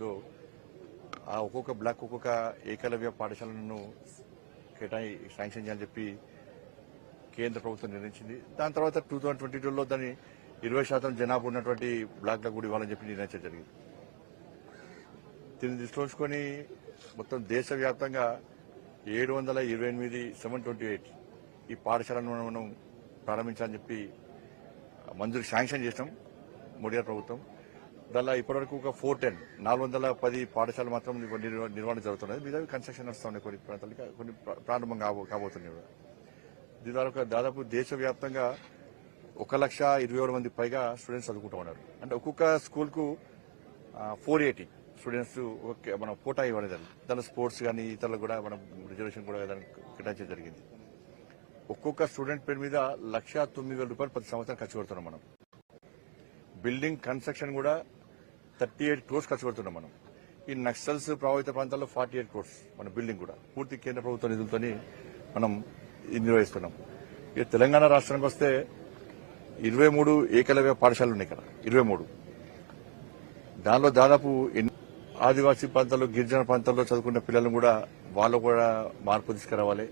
ఉందో ఆ ఒక్కొక్క బ్లాక్ ఒక్కొక్క ఏకలవ్య పాఠశాలను శాంక్షన్ చేయాలని చెప్పి కేంద్ర ప్రభుత్వం నిర్ణయించింది. దాని తర్వాత 2022లో దాన్ని 20% జనాభా ఉన్నటువంటి బ్లాక్లకు కూడా ఇవ్వాలని చెప్పి నిర్ణయించడం జరిగింది. దీన్ని దృష్టిలో ఉంచుకొని మొత్తం దేశవ్యాప్తంగా 728 ఈ పాఠశాలను మనం ప్రారంభించాలని చెప్పి మంజూరు శాంక్షన్ చేసినాం మోడీ గారి ప్రభుత్వం. దానిలో ఇప్పటివరకు ఒక 410 పాఠశాలలు మాత్రం నిర్వహణ జరుగుతున్నది. మీద కన్స్ట్రక్షన్ నడుస్తున్నాయి, కొన్ని ప్రాంతాలకి కొన్ని ప్రారంభం కాబోతున్నాయి. దీని ద్వారా దాదాపు దేశవ్యాప్తంగా 1,20,000 మంది పైగా స్టూడెంట్స్ చదువుకుంటూ ఉన్నారు. అంటే ఒక్కొక్క స్కూల్కు 480 స్టూడెంట్స్ మనం కోటా ఇవ్వడం జరిగింది. దానిలో స్పోర్ట్స్ కానీ ఇతరులకు కూడా మనం రిజర్వేషన్ కూడా దానికి కేటాయించడం జరిగింది. ఒక్కొక్క స్టూడెంట్ పేరు మీద 1,09,000 ప్రతి సంవత్సరం ఖర్చు పెడుతున్నాం మనం. బిల్డింగ్ కన్స్ట్రక్షన్ కూడా 38 crores ఖర్చు పెడుతున్నాం మనం. ఈ నక్సల్స్ ప్రభావిత ప్రాంతాల్లో 48 crores మన బిల్డింగ్ కూడా పూర్తి కేంద్ర ప్రభుత్వ నిధులతో మనం నిర్వహిస్తున్నాం. ఇక తెలంగాణ రాష్ట్రానికి వస్తే 23 ఏకలవ్య పాఠశాలలు ఉన్నాయి ఇక్కడ. 23 దానిలో దాదాపు ఆదివాసీ ప్రాంతాల్లో గిరిజన ప్రాంతాల్లో చదువుకున్న పిల్లలను కూడా వాళ్ళు కూడా మార్పు తీసుకురావాలి.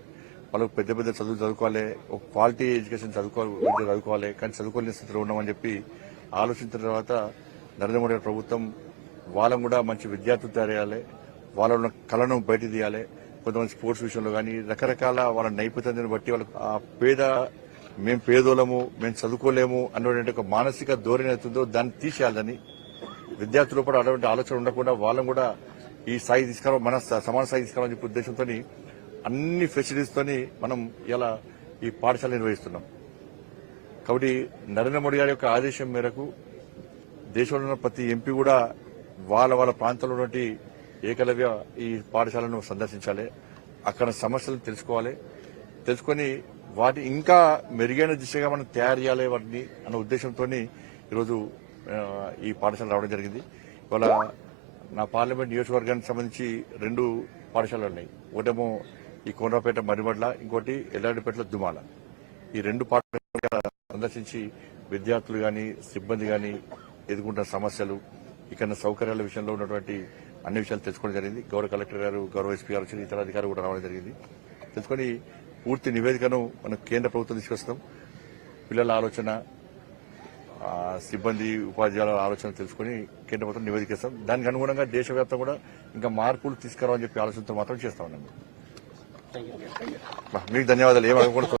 వాళ్ళకు పెద్ద పెద్ద చదువులు చదువుకోవాలి, ఒక క్వాలిటీ ఎడ్యుకేషన్ చదువుకోవాలి. కానీ చదువుకోలేని స్థితిలో ఉన్నామని చెప్పి ఆలోచించిన తర్వాత నరేంద్ర మోడీ ప్రభుత్వం వాళ్ళని కూడా మంచి విద్యార్థులు తయారు చేయాలి, వాళ్ళ కళను బయట తీయాలి. కొంతమంది స్పోర్ట్స్ విషయంలో కానీ రకరకాల వాళ్ళ నైపుణ్యాన్ని బట్టి వాళ్ళకి ఆ మేము పేదోళము, మేము చదువుకోలేము అన్నటువంటి ఒక మానసిక ధోరణి అవుతుందో దాన్ని తీసేయాలని విద్యార్థులు కూడా అటువంటి ఆలోచన ఉండకుండా వాళ్ళని కూడా ఈ స్థాయి తీసుకురావాలి, మన సమాన స్థాయి తీసుకురావాలని చెప్పే ఉద్దేశంతో అన్ని ఫెసిలిటీస్ తోని మనం ఇలా ఈ పాఠశాల నిర్వహిస్తున్నాం. కాబట్టి నరేంద్ర మోడీ గారి యొక్క ఆదేశం మేరకు దేశంలో ఉన్న ప్రతి ఎంపీ కూడా వాళ్ళ ప్రాంతంలో ఉన్నటువంటి ఏకలవ్య ఈ పాఠశాలను సందర్శించాలి, అక్కడ సమస్యలను తెలుసుకొని వాటి ఇంకా మెరుగైన దిశగా మనం తయారు చేయాలి వాటిని అన్న ఉద్దేశంతో ఈరోజు ఈ పాఠశాల రావడం జరిగింది. ఇవాళ నా పార్లమెంట్ నియోజకవర్గానికి సంబంధించి 2 పాఠశాలలు ఉన్నాయి. ఒకటేమో ఈ కోనరాపేట మరిమడ్ల, ఇంకోటి ఎల్లారెడ్డిపేటలో దుమాల. ఈ 2 పాఠశాలలు సందర్శించి విద్యార్థులు కానీ సిబ్బంది కానీ ఎదుర్కొంటున్న సమస్యలు, ఇక్కడ సౌకర్యాల విషయంలో ఉన్నటువంటి అన్ని విషయాలు తెలుసుకోవడం జరిగింది. గౌరవ కలెక్టర్ గారు, గౌరవ ఎస్పీ గారు వచ్చిన ఇతర అధికారులు కూడా రావడం జరిగింది. తెలుసుకొని పూర్తి నివేదికను మనం కేంద్ర ప్రభుత్వం తీసుకొస్తాం. పిల్లల ఆలోచన, సిబ్బంది ఉపాధ్యాయుల ఆలోచన తెలుసుకుని కేంద్ర ప్రభుత్వం నివేదికేస్తాం. దానికి అనుగుణంగా దేశవ్యాప్తంగా కూడా ఇంకా మార్పులు తీసుకురావాలని చెప్పి ఆలోచనతో మాత్రం చేస్తా ఉన్నాం. మీకు ధన్యవాదాలు. ఏమనుకుంటున్నారు?